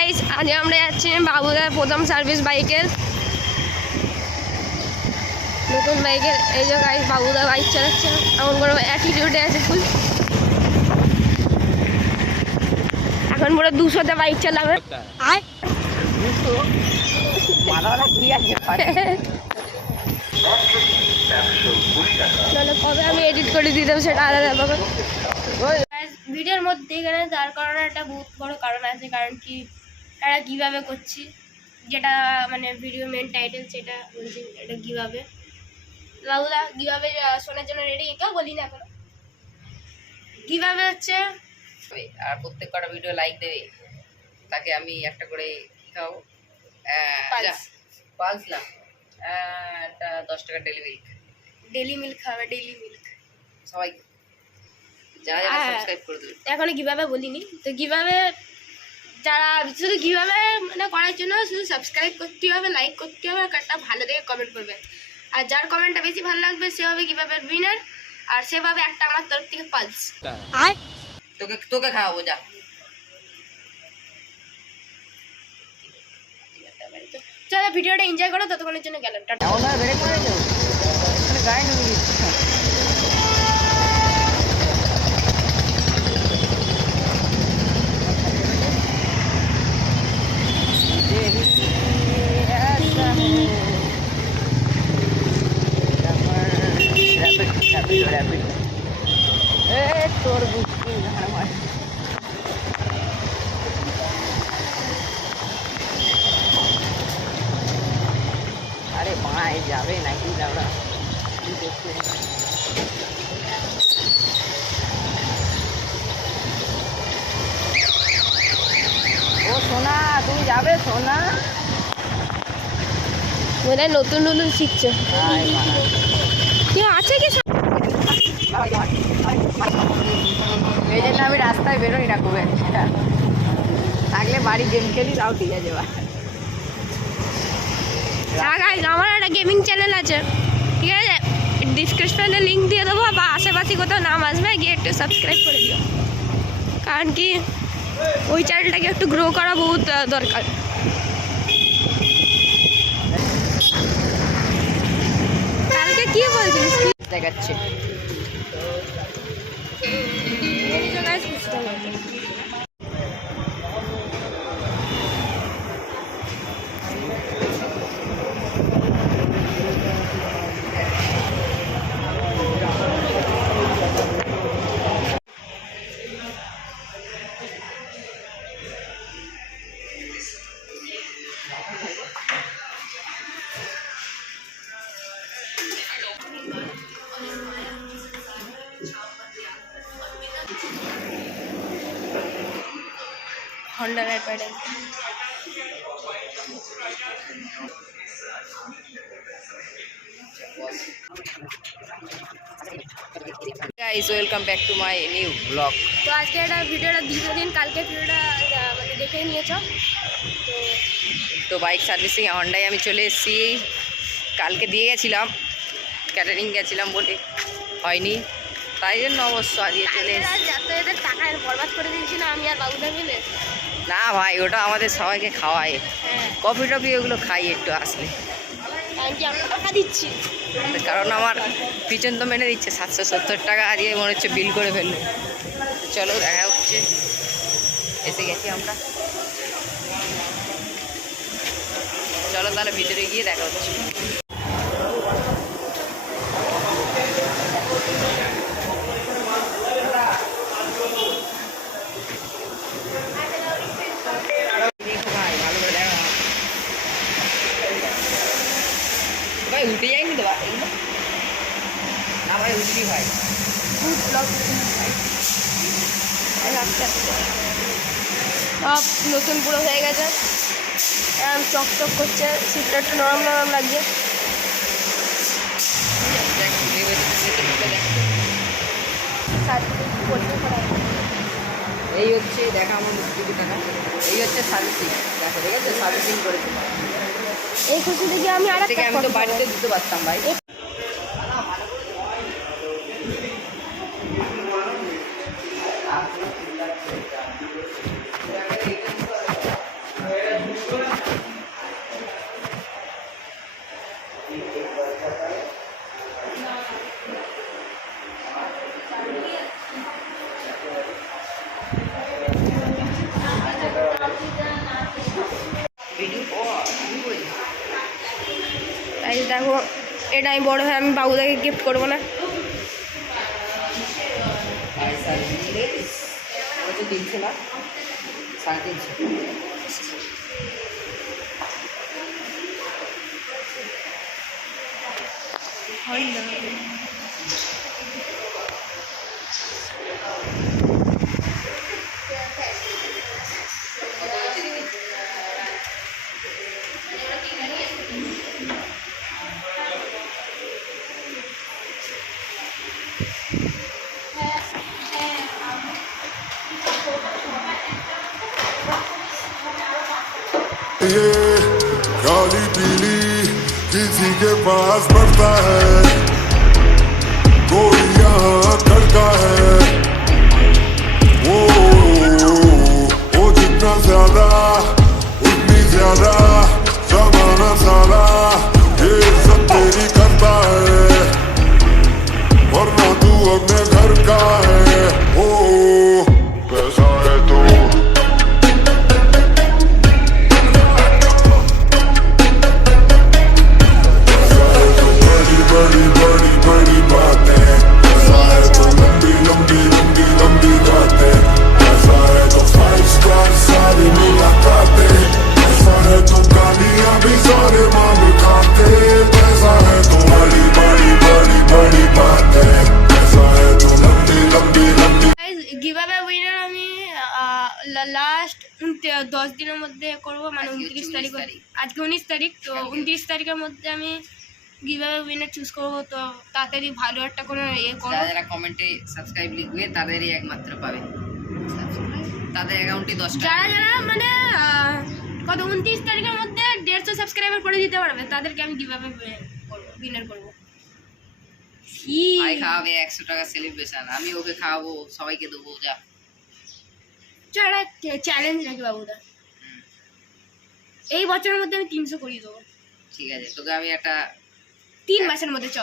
Guys আজ আমরা যাচ্ছি বাবুদার প্রথম সার্ভিস বাইকের। নতুন বাইকের এই যে গাইস বাবুদা বাইক চালাচ্ছে। এমন করে অ্যাটিটিউডে আছে ফুল এখন পুরো দুশোতে বাইক চালাবে। আয়। কবে আমি এডিট করে দিতাম সেটা আলাদা ব্যাপার। ভিডিওর মধ্যে এখানে দাঁড় করানোর একটা বহুত বড় কারণ আছে কারণ কি এটা কীভাবে করছি। যেটা মানে ভিডিও মেন টাইটেল সেটা বলছি এটা কীভাবে বাবুদা কীভাবে শোনার জন্য রেডি কেউ বলি না এখনও। কীভাবে হচ্ছে আর প্রত্যেক কটা ভিডিও লাইক দেবে। তাকে আমি একটা করে Pulse। পালস না একটা দশ টাকা ডেলিভারি ডেলি মিল্ক খাবে ডেলি মিল্ক সবাই যারা যারা। সাবস্ক্রাইব করে দেবে। এখনও কীভাবে বলিনি। তো কীভাবে যারা শুধু কীভাবে মানে করার জন্য শুধু সাবস্ক্রাইব করতে হবে লাইক করতে হবে আর একটা ভালো দেখে কমেন্ট করবে। আর যার কমেন্টটা বেশি ভালো লাগবে সে হবে কীভাবে উইনার আর সেভাবে একটা আমার তরফ থেকে পালস আর তোকে তোকে খাওয়াবো যা। চলো ভিডিওটা এনজয় করো ততক্ষণের জন্য গেলাম। টাটা। গায়ে তোর বুঝতে আমার। আরে মায় যাবে নাকি কি ও সোনা তুমি যাবে সোনা? বোধ নতুন নতুন শিখছে। আয় মা। কি আছে কি জন্য আমি রাস্তায় বেরোই না খুব একটা থাকলে বাড়ি গেম খেলি তাও ঠিক আছে বা হ্যাঁ আমার একটা গেমিং চ্যানেল আছে। ঠিক আছে? ডিসক্রিপশনে লিঙ্ক দিয়ে দেবো বা আশেপাশে কোথাও নাম আসবে গিয়ে একটু সাবস্ক্রাইব করে দিও। কারণ কি ওই চ্যানেলটাকে একটু গ্রো করা বহুত দরকার। কালকে কি বলছিস দেখাচ্ছে। Honda ride পাইডে guys welcome back to my new blog তো আজকে এটা ভিডিওটা দ্বিতীয় দিন কালকে ভিডিওটা মানে দেখে নিয়েছ। তো তো বাইক সার্ভিসিং হন্ডায় আমি চলে এসেছি। কালকে দিয়ে গেছিলাম ক্যাটারিং গেছিলাম বলে হয়নি। তাই জন্য অবশ্য আজকে চলে এসেছি। টাকা বরবাদ করে দিয়েছি না আমি আর বাবুদা মিলে। না ভাই ওটা আমাদের সবাইকে খাওয়ায়। হ্যাঁ কফি টফি ওগুলো খাই একটু আসলে। দিচ্ছি? কারণ আমার পিছন তো মেনে দিচ্ছে সাতশো সত্তর টাকা আজকে মনে হচ্ছে বিল করে ফেলল। চলো দেখা হচ্ছে। এসে গেছি আমরা। চলো তাহলে ভিতরে গিয়ে দেখা হচ্ছে দেখো ভাই ভালো করে দেখো ভাই উঠে যায়নি তো ভাই এগুলো? না ভাই ফুড ব্লগ আস্তে আস্তে সব নতুন পুরো হয়ে গেছে। এরম চকচক করছে শীতটা একটু নরম নরম লাগছে। এই হচ্ছে দেখা আমার দিকে টাকা। এই হচ্ছে সার্ভিসিং দেখো ঠিক আছে? সার্ভিসিং করেছে এই খুশি দেখে আমি আর থেকে আমি তো বাড়িতে দিতে পারতাম ভাই। দেখো এটা আমি বড় হয়ে আমি বাবুদাকে গিফট করব না। হয় काली पीली किसी के पास पड़ता है। कोई यहाँ करता है। লাস্ট দশ দিনের মধ্যে করব মানে উনত্রিশ তারিখ 19 তারিখ। আজকে উনিশ তারিখ তো উনত্রিশ তারিখের মধ্যে আমি গিভাবে উইনার চুজ করব তো তাড়াতাড়ি ভালো একটা করে ইয়ে করো। যারা কমেন্টে সাবস্ক্রাইব লিখবে তাদেরই একমাত্র পাবে। তাদের অ্যাকাউন্টে দশ যারা যারা মানে কত উনত্রিশ তারিখের মধ্যে দেড়শো সাবস্ক্রাইবার করে দিতে পারবে তাদেরকে আমি কীভাবে উইনার করব? খাওয়াবে একশো টাকা সেলিব্রেশন আমি ওকে খাওয়াবো সবাইকে দেবো যা। চল একটা চ্যালেঞ্জ রাখি বাবুদা। এই বছরের মধ্যে আমি তিনশো করিয়ে দেবো। ঠিক আছে তোকে আমি একটা তিন মাসের মধ্যে চ।